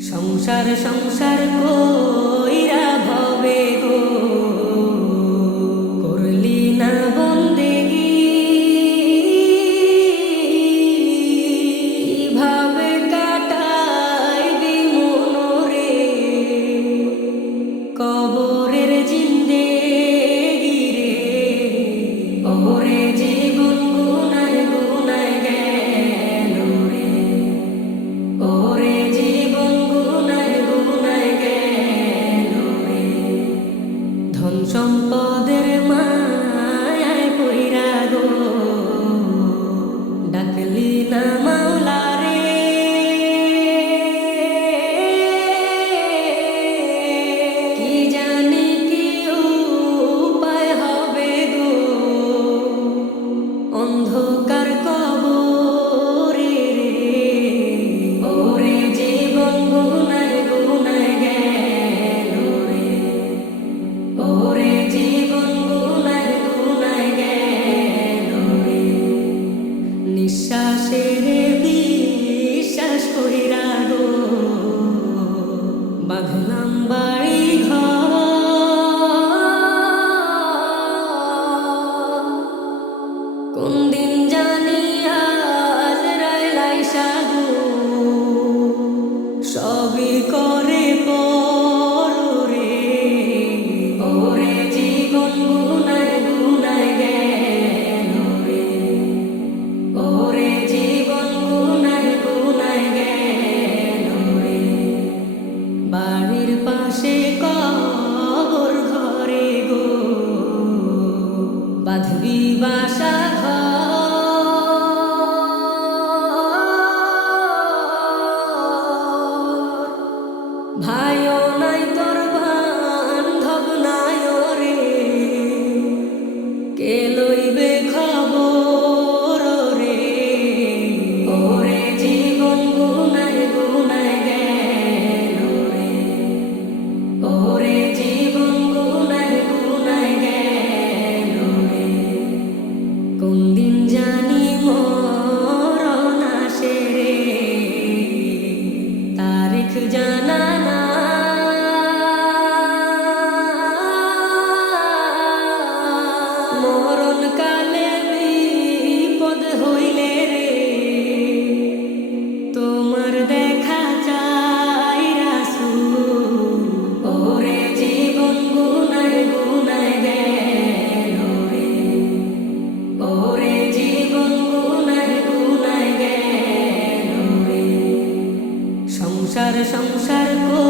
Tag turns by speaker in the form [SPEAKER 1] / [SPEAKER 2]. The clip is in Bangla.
[SPEAKER 1] সংসার সংসার কইরা ভবে গো। সম্পদের মা নিঃশ্বাসের বিশ্বাস করিরা গো বাঁধলাম বাড়ি মাধবী বাসা ভাইও নাই তোর বান্ধব নাই রে কেলো সংসার সংসার কো